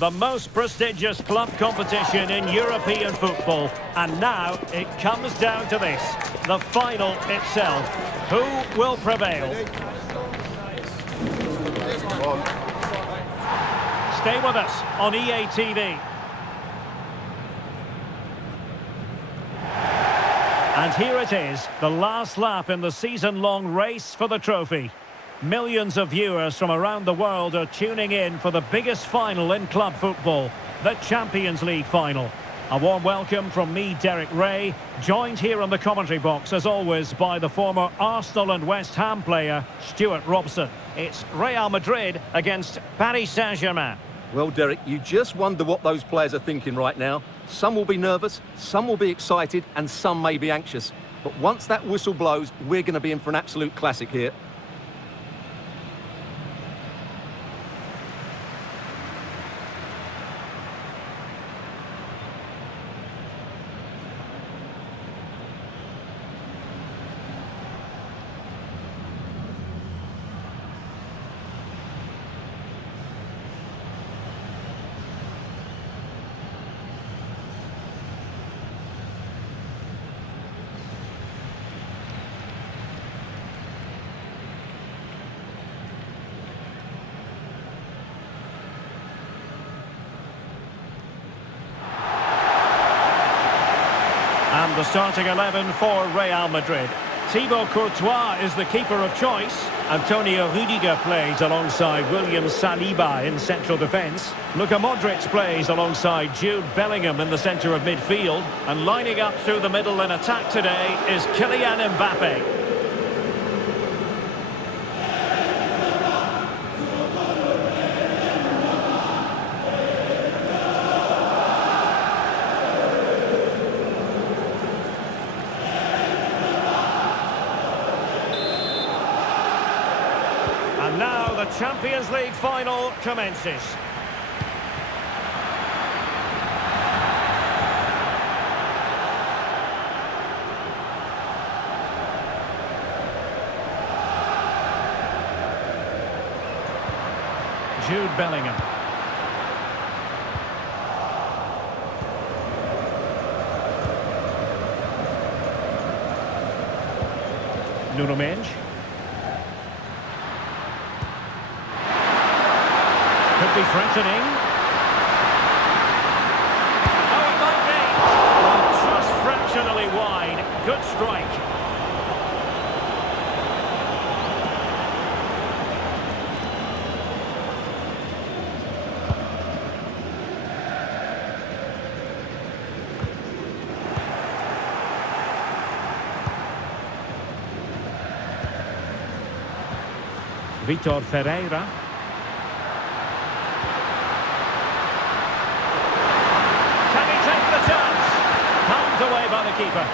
The most prestigious club competition in European football. And now it comes down to this. The final itself. Who will prevail? Stay with us on EA TV. And here it is, the last lap in the season-long race for the trophy. Millions of viewers from around the world are tuning in for the biggest final in club football, the Champions League final. A warm welcome from me, Derek Ray, joined here in the commentary box, as always, by the former Arsenal and West Ham player, Stuart Robson. It's Real Madrid against Paris Saint-Germain. Well, Derek, you just wonder what those players are thinking right now. Some will be nervous, some will be excited, and some may be anxious. But once that whistle blows, we're going to be in for an absolute classic here. And the starting 11 for Real Madrid. Thibaut Courtois is the keeper of choice. Antonio Rudiger plays alongside William Saliba in central defence. Luka Modric plays alongside Jude Bellingham in the centre of midfield. And lining up through the middle in attack today is Kylian Mbappe. And now the Champions League final commences. Jude Bellingham. Nuno Mendes. Could be threatening. Oh, it might be. Well, just fractionally wide. Good strike. Vitor Ferreira. Away by the keeper.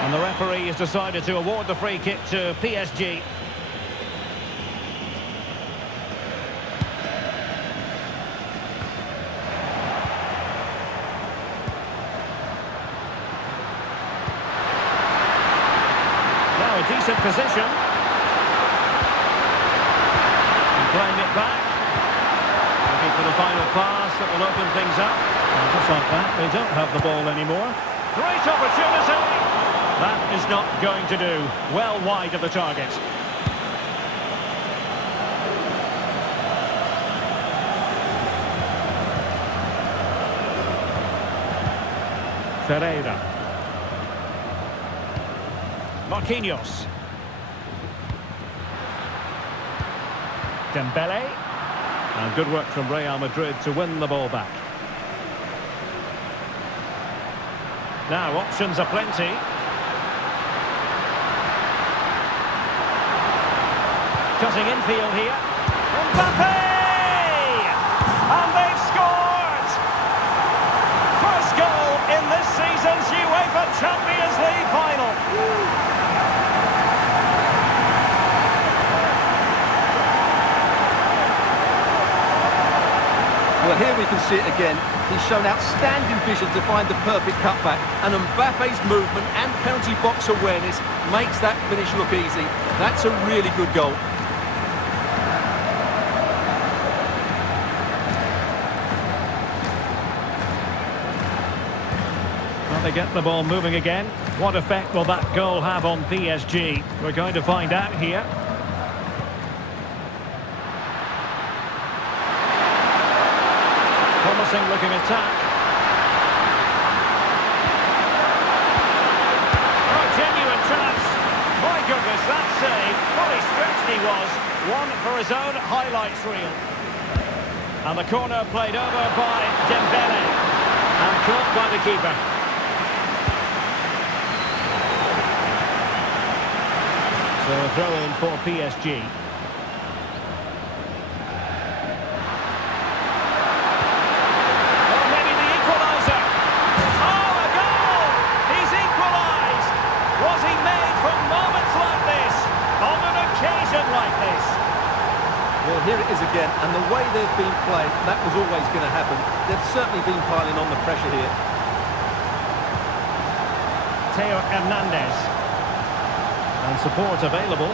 And the referee has decided to award the free kick to PSG. Now a decent position. Playing it back. Looking for the final pass that will open things up. And just like that, they don't have the ball anymore. Great opportunity! That is not going to do. Well wide of the target. Ferreira. Marquinhos. Dembele. And good work from Real Madrid to win the ball back. Now options are plenty. Cutting infield here. Mbappe! And they've scored! First goal in this season's UEFA Champions League final. Well, here we can see it again. He's shown outstanding vision to find the perfect cutback, and Mbappe's movement and penalty box awareness makes that finish look easy. That's a really good goal. Well, they get the ball moving again. What effect will that goal have on PSG? We're going to find out here. Promising looking attack. Oh, genuine chance. My goodness, that save. Fully stretched he was. One for his own highlights reel. And the corner played over by Dembele. And caught by the keeper. So a throw in for PSG. Like this. Well, here it is again, and the way they've been played, that was always going to happen. They've certainly been piling on the pressure here. Theo Hernandez. And support available.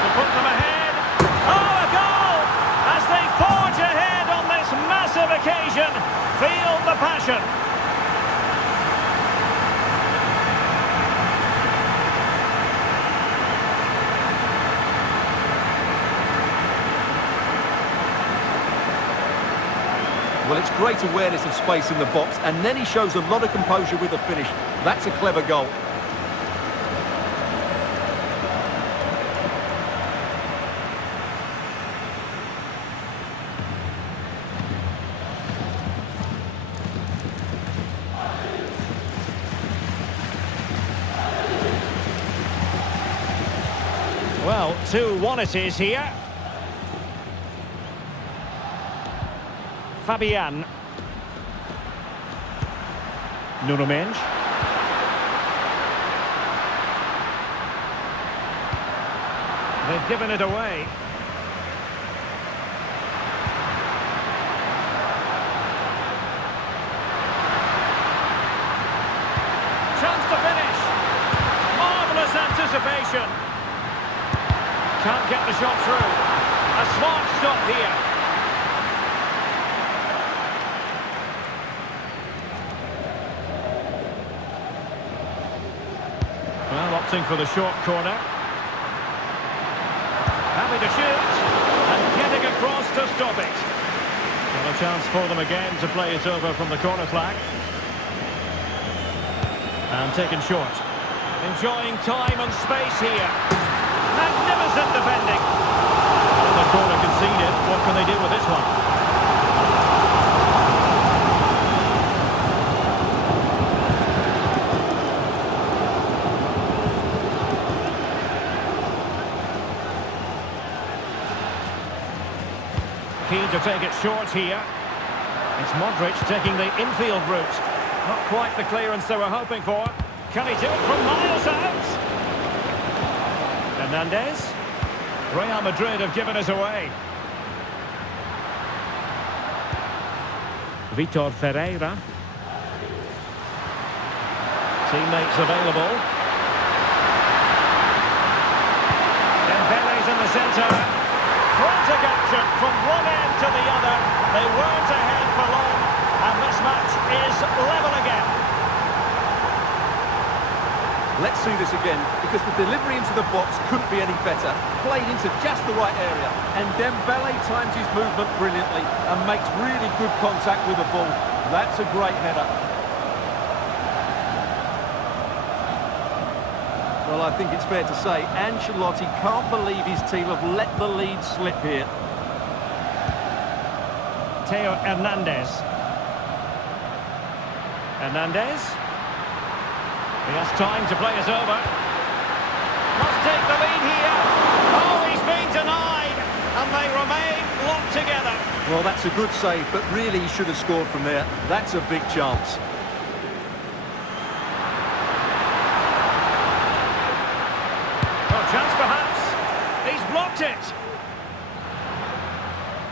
To put them ahead. Oh, a goal! As they forge ahead on this massive occasion. Feel the passion. Well, it's great awareness of space in the box, and then he shows a lot of composure with the finish. That's a clever goal. Well, 2-1 it is here. Fabian. Nuno Mendes. They've given it away. Chance to finish. Marvellous anticipation. Can't get the shot through. A smart stop here. Well, opting for the short corner. Happy to shoot. And getting across to stop it. Well, a chance for them again to play it over from the corner flag. And taken short. Enjoying time and space here. Magnificent defending. Well, the corner conceded. What can they do with this one? Keen to take it short here. It's Modric taking the infield route. Not quite the clearance they were hoping for. Can he do it from miles out? Hernandez. Real Madrid have given us away. Vitor Ferreira. Teammates available. Dembele's in the centre. Frantic action from one end to the other. They weren't ahead for long, and this match is level again. Let's see this again, because the delivery into the box couldn't be any better. Played into just the right area, and Dembele times his movement brilliantly and makes really good contact with the ball. That's a great header. Well, I think it's fair to say Ancelotti can't believe his team have let the lead slip here. Theo Hernandez. Hernandez. He has time to play it over. Must take the lead here. Oh, he's been denied. And they remain locked together. Well, that's a good save, but really he should have scored from there. That's a big chance. Chance perhaps. He's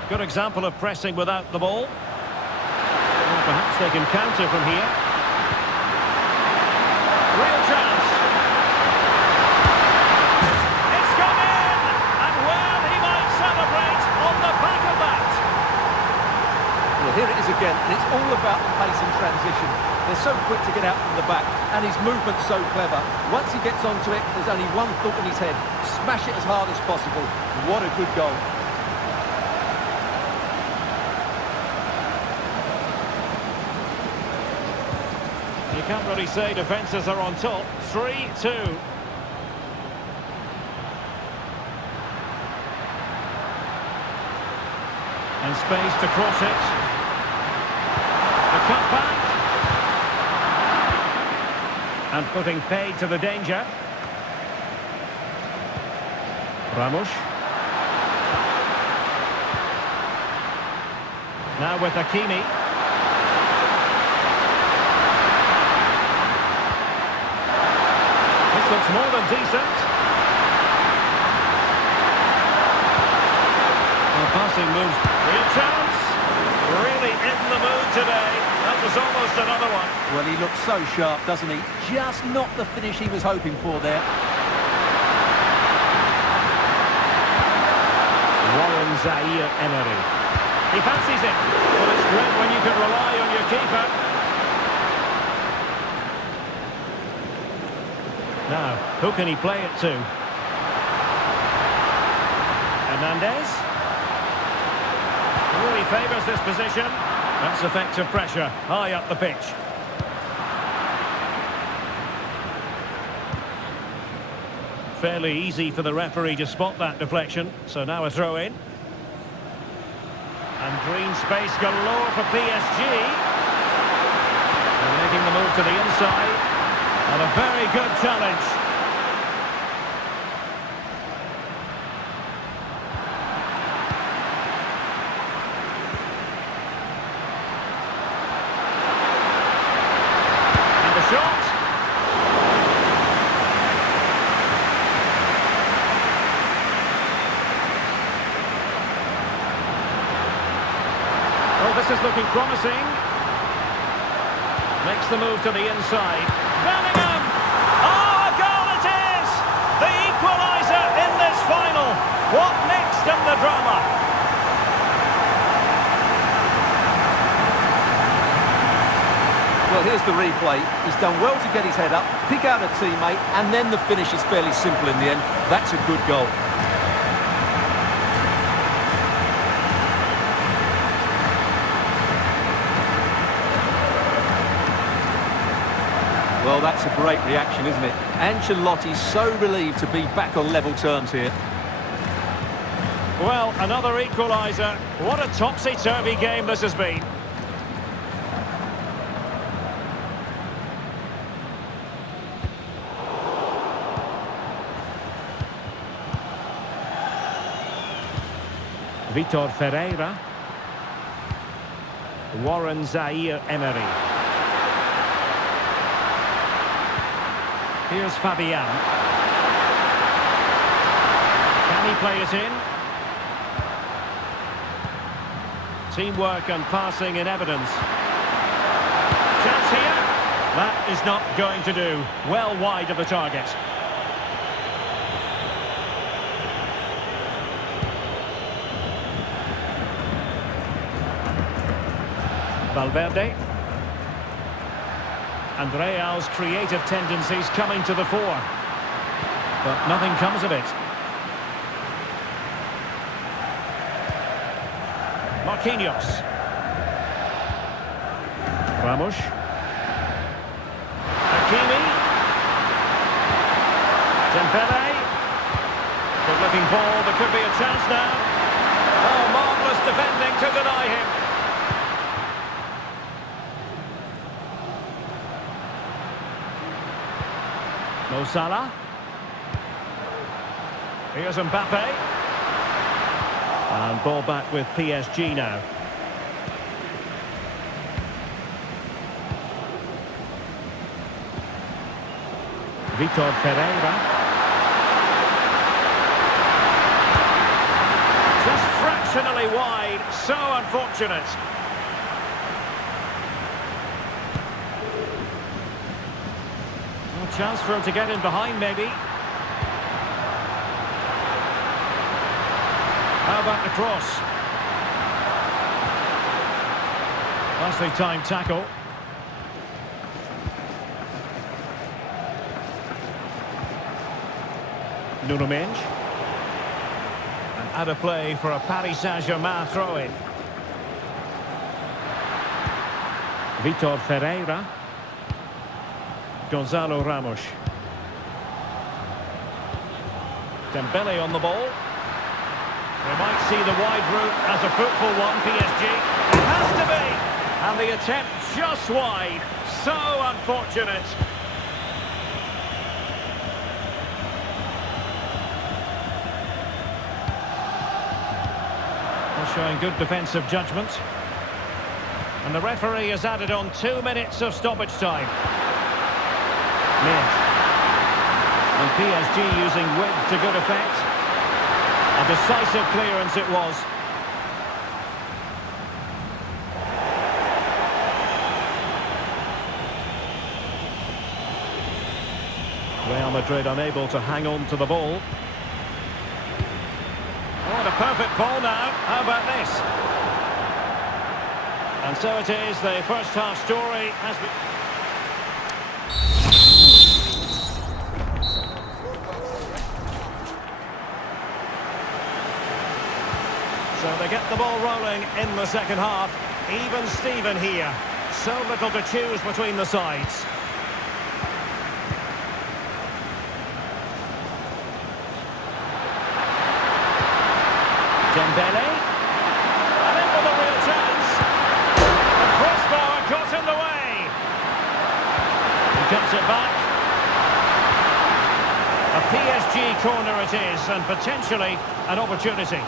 Good example of pressing without the ball. Well, perhaps they can counter from here. Real chance. It's gone in! And well, he might celebrate on the back of that. Well, here it is again, and it's all about the pace and transition. They're so quick to get out from the back, and his movement's so clever. Once he gets onto it, there's only one thought in his head. Smash it as hard as possible. What a good goal. You can't really say defences are on top. 3-2. And space to cross it. The cut back. And putting paid to the danger. Ramos. Now with Hakimi. This looks more than decent. Well, passing moves. Real chance. Really in the mood today. That was almost another one. Well, he looks so sharp, doesn't he? Just not the finish he was hoping for there. Warren Zaire-Emery. He fancies it. Well, it's great when you can rely on your keeper. Now, who can he play it to? Hernandez. Really favours this position. That's effective pressure, high up the pitch. Fairly easy for the referee to spot that deflection, so now a throw-in. And green space galore for PSG. They're making the move to the inside. And a very good challenge. And the shot. Oh, this is looking promising. Makes the move to the inside. Bellingham! Oh, a goal it is! The equaliser in this final. What next in the drama? Well, here's the replay. He's done well to get his head up, pick out a teammate, and then the finish is fairly simple in the end. That's a good goal. Well, that's a great reaction, isn't it? Ancelotti's so relieved to be back on level terms here. Well, another equaliser. What a topsy-turvy game this has been. Vitor Ferreira. Warren Zaire-Emery. Here's Fabian. Can he play it in? Teamwork and passing in evidence. Chance here. That is not going to do. Well wide of the target. Valverde. And Real's creative tendencies coming to the fore. But nothing comes of it. Marquinhos. Ramos. Hakimi. Dembele. Good looking ball, there could be a chance now. Oh, marvellous defending to deny him. Mo Salah. Here's Mbappe. And ball back with PSG now. Vitor Ferreira. Just fraction Intentionally wide, so unfortunate. Well, chance for him to get in behind, maybe. How about the cross? Nicely timed tackle. Nuno Mendes. And out of play for a Paris Saint-Germain throw-in. Vitor Ferreira. Gonzalo Ramos. Dembele on the ball. We might see the wide route as a fruitful one, PSG. It has to be! And the attempt just wide. So unfortunate. Well, showing good defensive judgment. And the referee has added on 2 minutes of stoppage time. Mendes. And PSG using width to good effect. A decisive clearance it was. Real Madrid unable to hang on to the ball. What a perfect ball now. How about this? And so it is, the first half story has been... So they get the ball rolling in the second half. Even Steven here. So little to choose between the sides. Dembele. And in with a real chance. The crossbar got in the way. He cuts it back. A PSG corner it is, and potentially an opportunity.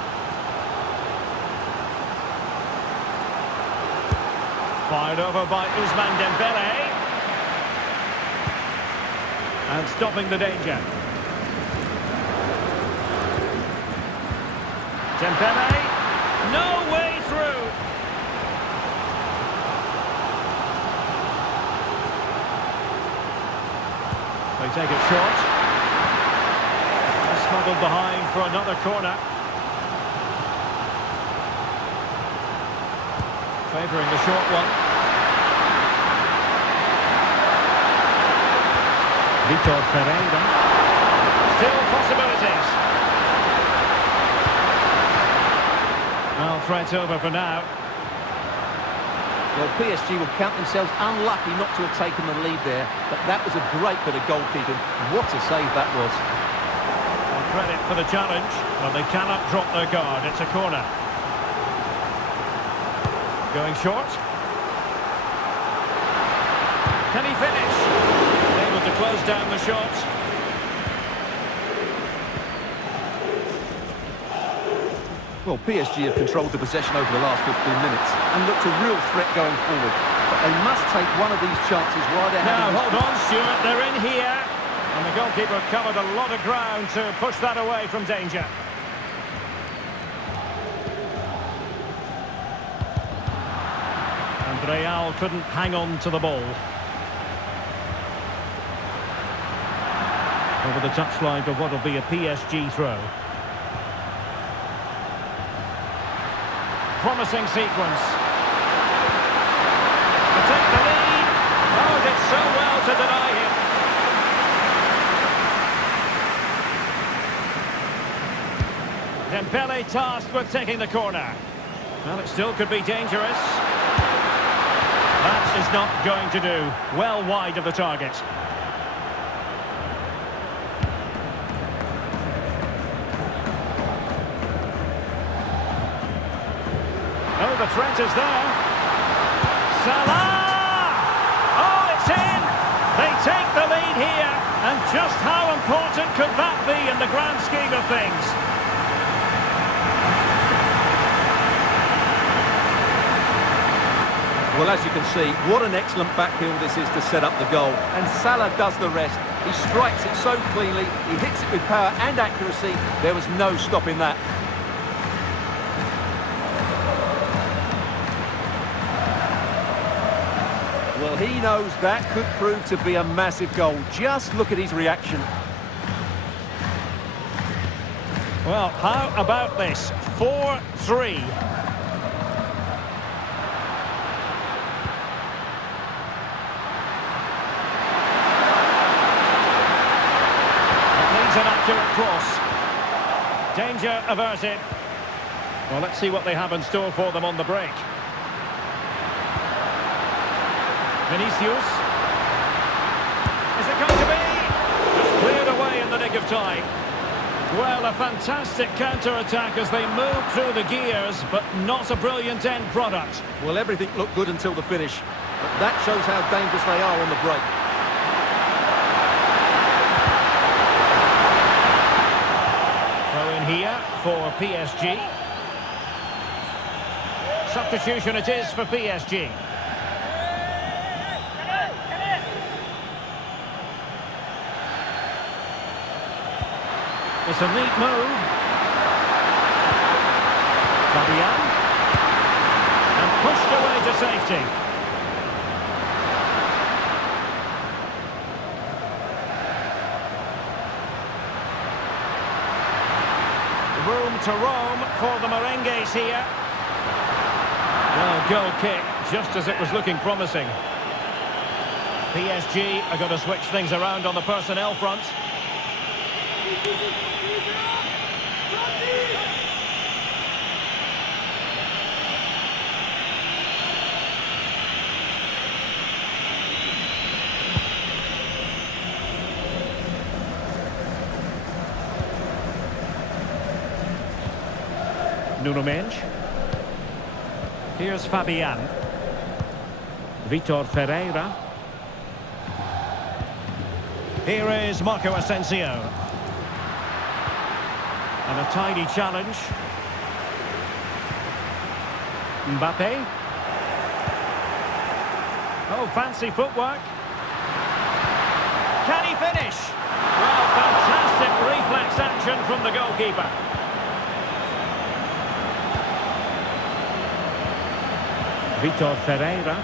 Fired over by Ousmane Dembele. And stopping the danger. Dembele. No way through. They take it short. Smuggled behind for another corner. Favouring the short one. Vitor Ferreira. Still possibilities. Well, threat over for now. Well, PSG will count themselves unlucky not to have taken the lead there, but that was a great bit of goalkeeping. What a save that was. Well, credit for the challenge, but they cannot drop their guard. It's a corner. Going short. Can he finish? Able to close down the shot. Well, PSG have controlled the possession over the last 15 minutes and looked a real threat going forward. But they must take one of these chances while they're having... Now, hold on, Stuart. They're in here. And the goalkeeper covered a lot of ground to push that away from danger. And Real couldn't hang on to the ball. Over the touchline for what will be a PSG throw. Promising sequence. To take the lead. Oh, did so well to deny him. Dembele tasked with taking the corner. Well, it still could be dangerous. That is not going to do. Well wide of the target. Oh, the threat is there. Salah! Oh, it's in! They take the lead here. And just how important could that be in the grand scheme of things? Well, as you can see, what an excellent backheel this is to set up the goal. And Salah does the rest. He strikes it so cleanly. He hits it with power and accuracy. There was no stopping that. Well, he knows that could prove to be a massive goal. Just look at his reaction. Well, how about this? 4-3. An accurate cross. Danger averted. Well, let's see what they have in store for them on the break. Vinicius. Is it going to be? It's cleared away in the nick of time. Well, a fantastic counter-attack as they move through the gears, but not a brilliant end product. Well, everything looked good until the finish. But that shows how dangerous they are on the break. Here for PSG. Substitution it is for PSG. It's a neat move. Fabian. And pushed away to safety. Room to roam for the Merengues here. Well, goal kick, just as it was looking promising. PSG are going to switch things around on the personnel front. Nuno Mendes. Here's Fabian. Vitor Ferreira. Here is Marco Asensio. And a tidy challenge. Mbappe. Oh, fancy footwork. Can he finish? Well, fantastic reflex action from the goalkeeper. Vitor Ferreira.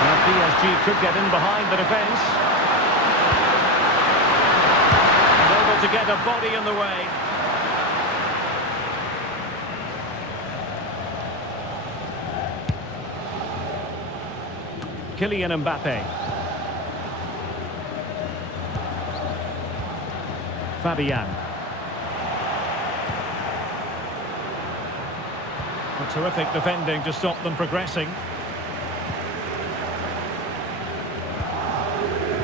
And PSG could get in behind the defence. And able to get a body in the way. Kylian Mbappe. Fabian. A terrific defending to stop them progressing.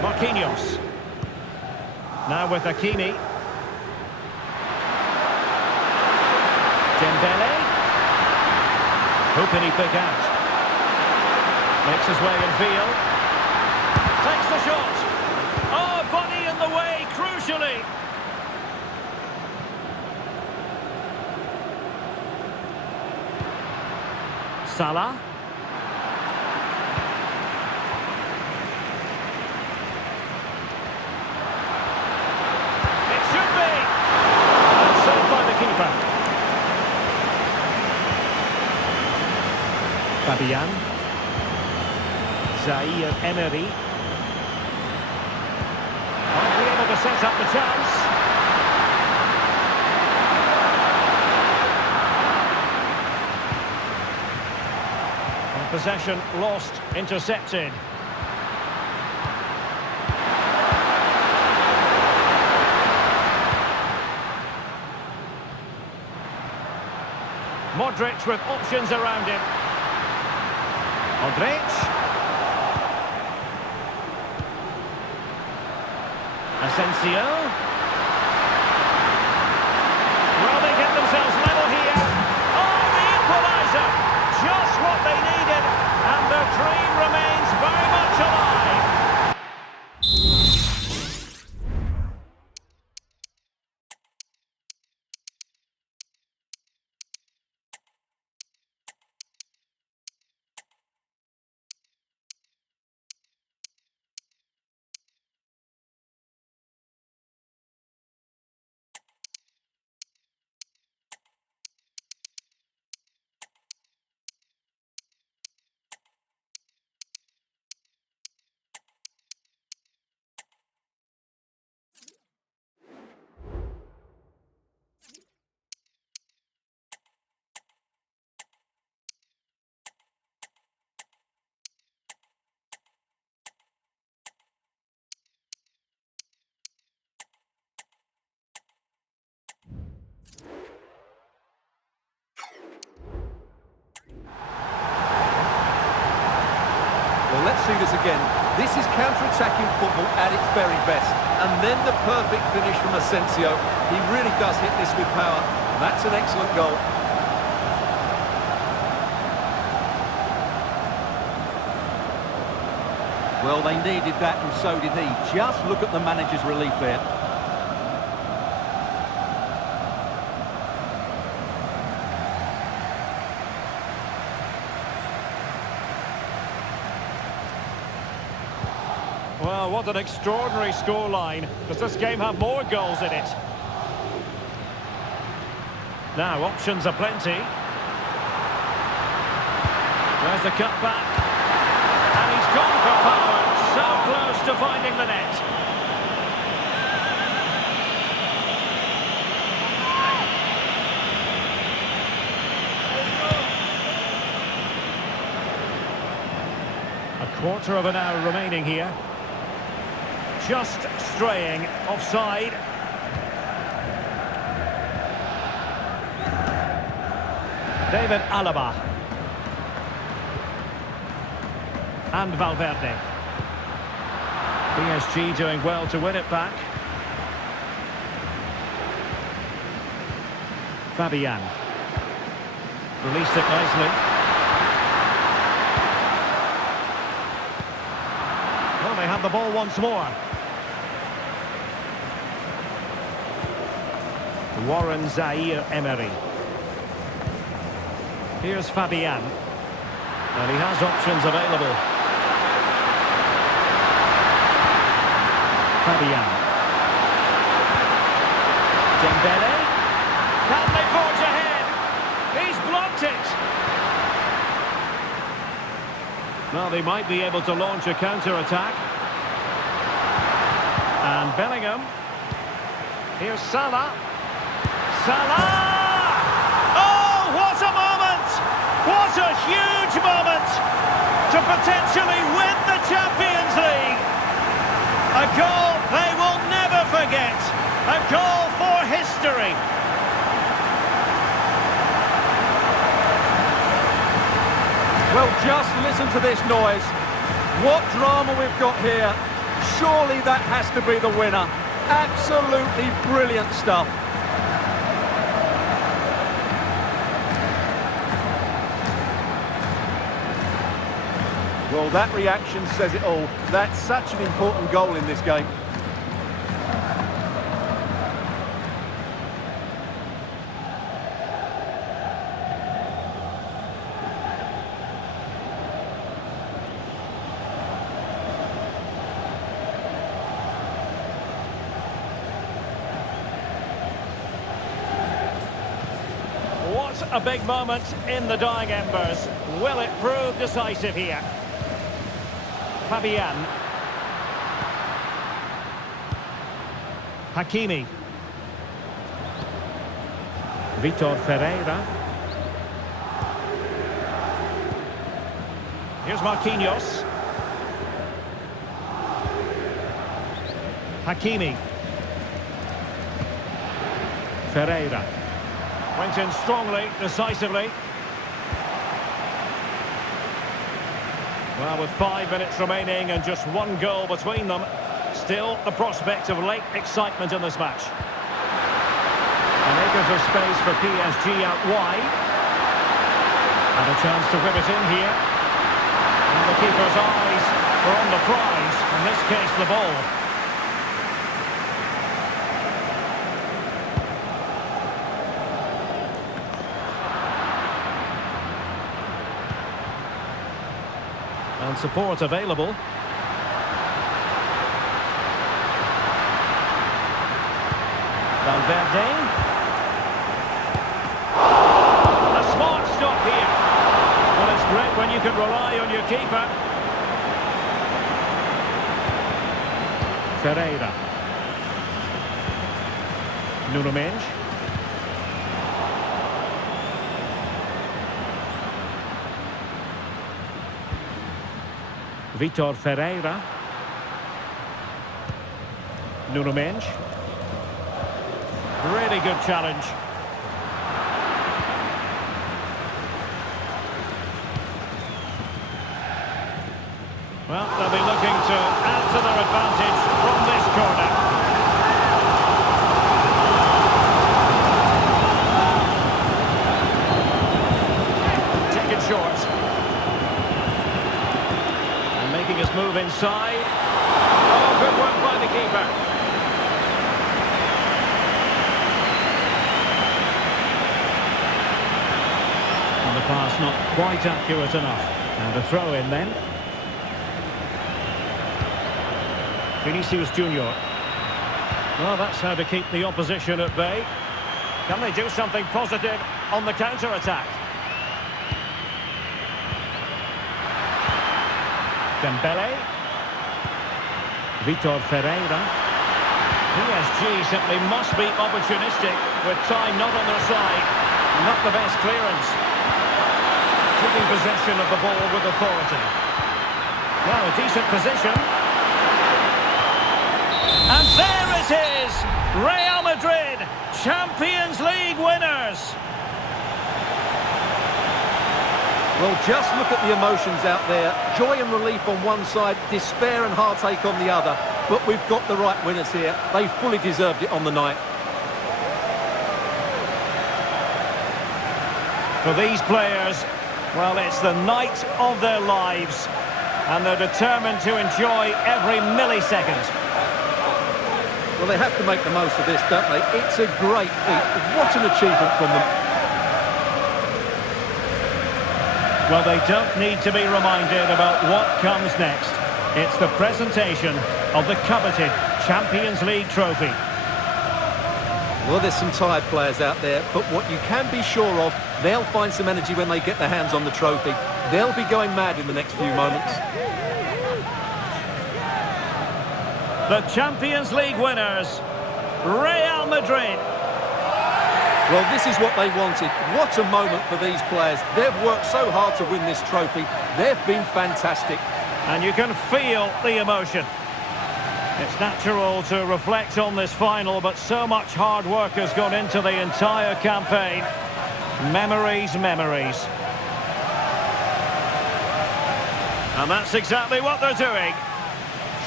Marquinhos. Now with Hakimi. Dembele. Who can he pick out? Makes his way in field. Takes the shot. Oh, body in the way, crucially. Salah. It should be. And saved by the keeper. Fabian. Zaire Emery. Might be able to set up the chance. Possession lost, intercepted. Modric with options around him. Modric. Asensio. Well, they get themselves level here. Oh, the equaliser! Just what they needed, and their dream remains very much alive. see this again. This is counter-attacking football at its very best. And then the perfect finish from Asensio. He really does hit this with power. That's an excellent goal. Well, they needed that, and so did he. Just look at the manager's relief there. Well, what an extraordinary scoreline. Does this game have more goals in it? Now, options are plenty. There's the cut back. And he's gone for power. So close to finding the net. A quarter of an hour remaining here. Just straying offside. David Alaba. And Valverde. PSG doing well to win it back. Fabian. Released it nicely. Well, they have the ball once more. Warren Zaire-Emery. Here's Fabian. And he has options available. Fabian. Dembele. Can they forge ahead? He's blocked it. Well, they might be able to launch a counter-attack. And Bellingham. Here's Salah. Salah! Oh, what a moment! What a huge moment to potentially win the Champions League! A goal they will never forget. A goal for history. Well, just listen to this noise. What drama we've got here. Surely that has to be the winner. Absolutely brilliant stuff. Well, that reaction says it all. That's such an important goal in this game. What a big moment in the dying embers. Will it prove decisive here? Fabian. Hakimi. Vitor Ferreira. Here's Marquinhos. Hakimi. Ferreira. Went in strongly, decisively. Well, with 5 minutes remaining and just one goal between them, still the prospect of late excitement in this match. And acres of space for PSG out wide. And a chance to whip it in here. And the keeper's eyes are on the prize, in this case the ball. And support available. Valverde. A smart stop here. Well, it's great when you can rely on your keeper. Ferreira. Nuno Mendes. Vitor Ferreira. Nuno Mendes. Really good challenge. Well, they'll be looking to add to their advantage from this corner. Taken short. And making his move inside. Oh, good work by the keeper. And the pass not quite accurate enough. And a throw in then. Vinicius Junior. Well, that's how to keep the opposition at bay. Can they do something positive on the counter-attack? Dembele. Vitor Ferreira. PSG simply must be opportunistic with time not on their side. Not the best clearance. Keeping possession of the ball with authority. Now a decent position. And there it is! Real Madrid, Champions League winners! Well, just look at the emotions out there. Joy and relief on one side, despair and heartache on the other. But we've got the right winners here. They fully deserved it on the night. For these players, well, it's the night of their lives. And they're determined to enjoy every millisecond. Well, they have to make the most of this, don't they? It's a great feat. What an achievement from them. Well, they don't need to be reminded about what comes next. It's the presentation of the coveted Champions League trophy. Well, there's some tired players out there, but what you can be sure of, they'll find some energy when they get their hands on the trophy. They'll be going mad in the next few moments. The Champions League winners, Real Madrid. Well, this is what they wanted. What a moment for these players. They've worked so hard to win this trophy. They've been fantastic. And you can feel the emotion. It's natural to reflect on this final, but so much hard work has gone into the entire campaign. Memories, memories. And that's exactly what they're doing.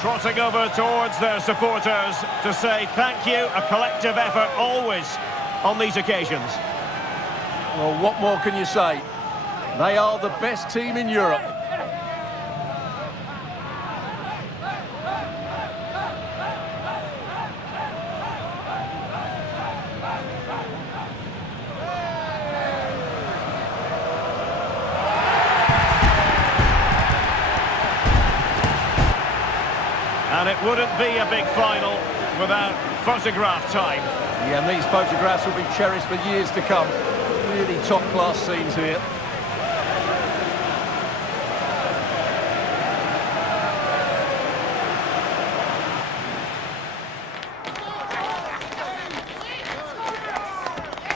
Trotting over towards their supporters to say thank you, a collective effort always on these occasions. Well, what more can you say? They are the best team in Europe. And it wouldn't be a big final without photograph time. Yeah, and these photographs will be cherished for years to come. Really top-class scenes here.